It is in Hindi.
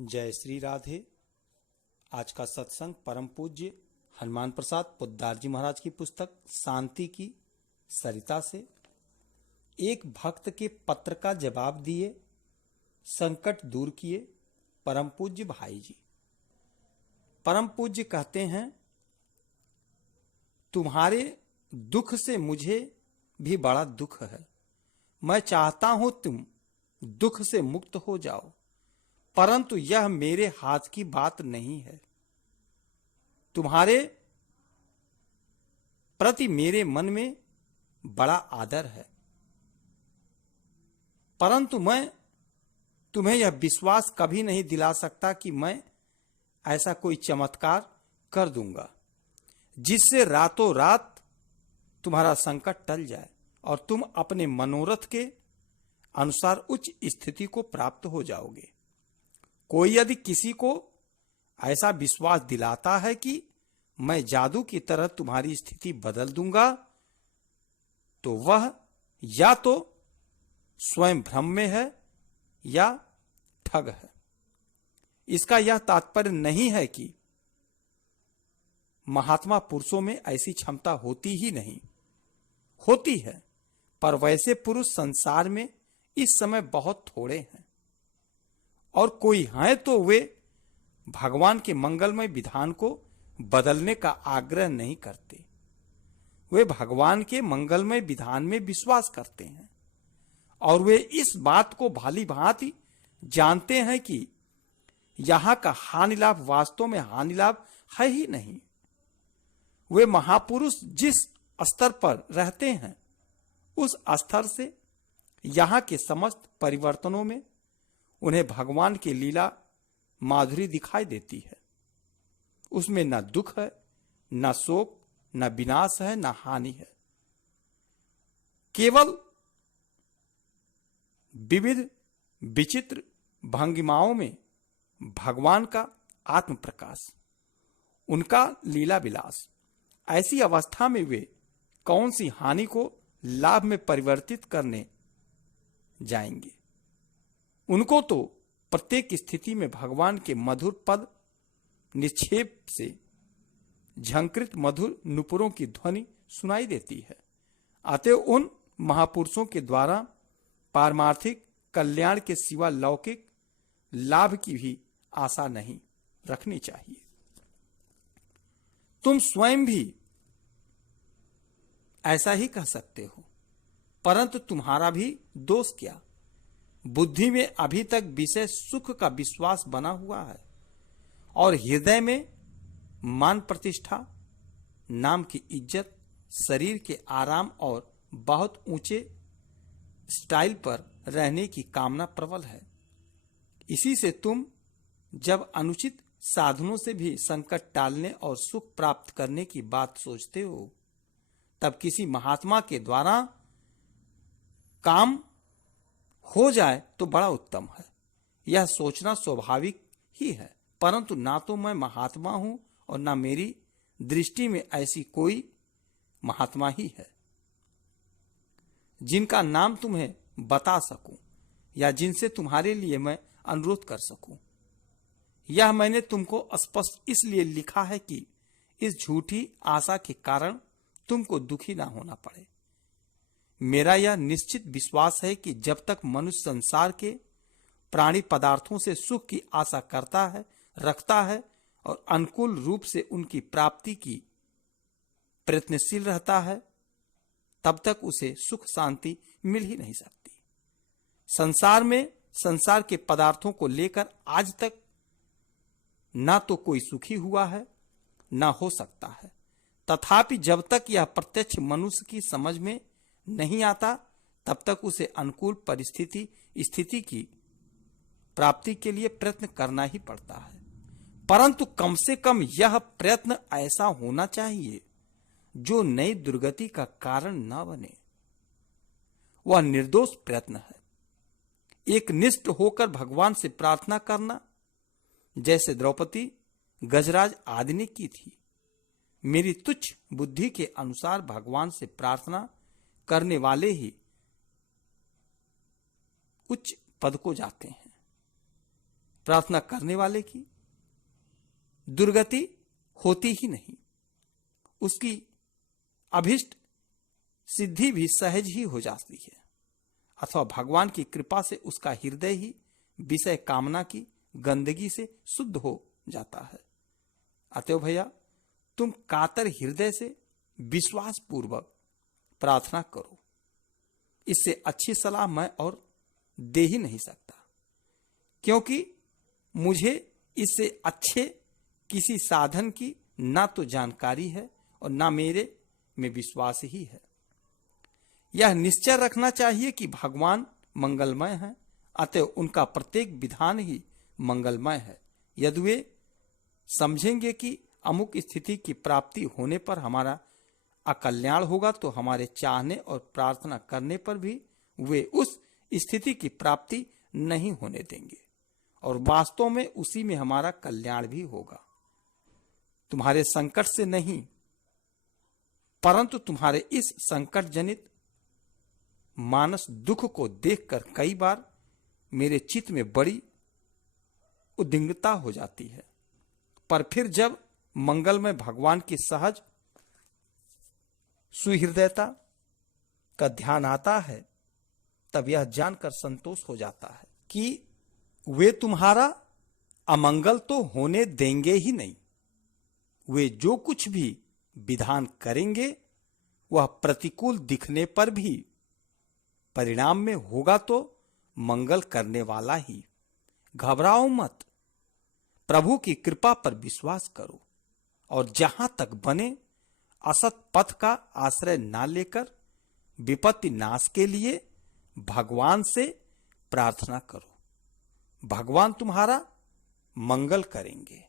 जय श्री राधे। आज का सत्संग परम पूज्य हनुमान प्रसाद पोद्दार जी महाराज की पुस्तक शांति की सरिता से। एक भक्त के पत्र का जवाब दिए, संकट दूर किए परम पूज्य भाई जी। परम पूज्य कहते हैं, तुम्हारे दुख से मुझे भी बड़ा दुख है। मैं चाहता हूं तुम दुख से मुक्त हो जाओ, परंतु यह मेरे हाथ की बात नहीं है। तुम्हारे प्रति मेरे मन में बड़ा आदर है, परंतु मैं तुम्हें यह विश्वास कभी नहीं दिला सकता कि मैं ऐसा कोई चमत्कार कर दूंगा जिससे रातों रात तुम्हारा संकट टल जाए और तुम अपने मनोरथ के अनुसार उच्च स्थिति को प्राप्त हो जाओगे। कोई यदि किसी को ऐसा विश्वास दिलाता है कि मैं जादू की तरह तुम्हारी स्थिति बदल दूंगा, तो वह या तो स्वयं भ्रम में है या ठग है। इसका यह तात्पर्य नहीं है कि महात्मा पुरुषों में ऐसी क्षमता होती ही नहीं, होती है, पर वैसे पुरुष संसार में इस समय बहुत थोड़े हैं, और कोई हैं तो वे भगवान के मंगलमय विधान को बदलने का आग्रह नहीं करते। वे भगवान के मंगलमय विधान में विश्वास करते हैं और वे इस बात को भली भांति जानते हैं कि यहां का हानि लाभ वास्तव में हानि लाभ है ही नहीं। वे महापुरुष जिस स्तर पर रहते हैं उस स्तर से यहां के समस्त परिवर्तनों में उन्हें भगवान की लीला माधुरी दिखाई देती है। उसमें न दुख है, न शोक, न विनाश है, न हानि है। केवल विविध विचित्र भंगिमाओं में भगवान का आत्म प्रकाश, उनका लीला विलास। ऐसी अवस्था में वे कौन सी हानि को लाभ में परिवर्तित करने जाएंगे। उनको तो प्रत्येक स्थिति में भगवान के मधुर पद निक्षेप से झंकृत मधुर नुपुरों की ध्वनि सुनाई देती है। अतः उन महापुरुषों के द्वारा पारमार्थिक कल्याण के सिवा लौकिक लाभ की भी आशा नहीं रखनी चाहिए। तुम स्वयं भी ऐसा ही कह सकते हो, परंतु तुम्हारा भी दोष क्या? बुद्धि में अभी तक विषय सुख का विश्वास बना हुआ है और हृदय में मान प्रतिष्ठा, नाम की इज्जत, शरीर के आराम और बहुत ऊंचे स्टाइल पर रहने की कामना प्रबल है। इसी से तुम जब अनुचित साधनों से भी संकट टालने और सुख प्राप्त करने की बात सोचते हो, तब किसी महात्मा के द्वारा काम हो जाए तो बड़ा उत्तम है। यह सोचना स्वाभाविक ही है, परंतु ना तो मैं महात्मा हूं और ना मेरी दृष्टि में ऐसी कोई महात्मा ही है जिनका नाम तुम्हें बता सकूं या जिनसे तुम्हारे लिए मैं अनुरोध कर सकूं। यह मैंने तुमको स्पष्ट इसलिए लिखा है कि इस झूठी आशा के कारण तुमको दुखी ना होना पड़े। मेरा यह निश्चित विश्वास है कि जब तक मनुष्य संसार के प्राणी पदार्थों से सुख की आशा करता है, रखता है और अनुकूल रूप से उनकी प्राप्ति की प्रयत्नशील रहता है, तब तक उसे सुख शांति मिल ही नहीं सकती। संसार में संसार के पदार्थों को लेकर आज तक ना तो कोई सुखी हुआ है, ना हो सकता है। तथापि जब तक यह प्रत्यक्ष मनुष्य की समझ में नहीं आता, तब तक उसे अनुकूल परिस्थिति स्थिति की प्राप्ति के लिए प्रयत्न करना ही पड़ता है। परंतु कम से कम यह प्रयत्न ऐसा होना चाहिए जो नई दुर्गति का कारण न बने। वह निर्दोष प्रयत्न है। एक निष्ठ होकर भगवान से प्रार्थना करना, जैसे द्रौपदी, गजराज आदि ने की थी। मेरी तुच्छ बुद्धि के अनुसार भगवान से प्रार्थना करने वाले ही उच्च पद को जाते हैं। प्रार्थना करने वाले की दुर्गति होती ही नहीं, उसकी अभिष्ट सिद्धि भी सहज ही हो जाती है, अथवा भगवान की कृपा से उसका हृदय ही विषय कामना की गंदगी से शुद्ध हो जाता है। अतएव भैया, तुम कातर हृदय से विश्वास पूर्वक प्रार्थना करो। इससे अच्छी सलाह मैं और दे ही नहीं सकता, क्योंकि मुझे इससे अच्छे किसी साधन की ना तो जानकारी है और ना मेरे में विश्वास ही है। यह निश्चय रखना चाहिए कि भगवान मंगलमय है, अतः उनका प्रत्येक विधान ही मंगलमय है। यदि वे समझेंगे कि अमुक स्थिति की प्राप्ति होने पर हमारा अकल्याण होगा, तो हमारे चाहने और प्रार्थना करने पर भी वे उस स्थिति की प्राप्ति नहीं होने देंगे और वास्तव में उसी में हमारा कल्याण भी होगा। तुम्हारे संकट से नहीं, परंतु तुम्हारे इस संकट जनित मानस दुख को देखकर कई बार मेरे चित्त में बड़ी उद्विग्नता हो जाती है, पर फिर जब मंगलमय भगवान की सहज सुहृदयता का ध्यान आता है, तब यह जानकर संतोष हो जाता है कि वे तुम्हारा अमंगल तो होने देंगे ही नहीं। वे जो कुछ भी विधान करेंगे वह प्रतिकूल दिखने पर भी परिणाम में होगा तो मंगल करने वाला ही। घबराओ मत, प्रभु की कृपा पर विश्वास करो और जहां तक बने असत पथ का आश्रय ना लेकर विपत्ति नाश के लिए भगवान से प्रार्थना करो। भगवान तुम्हारा मंगल करेंगे।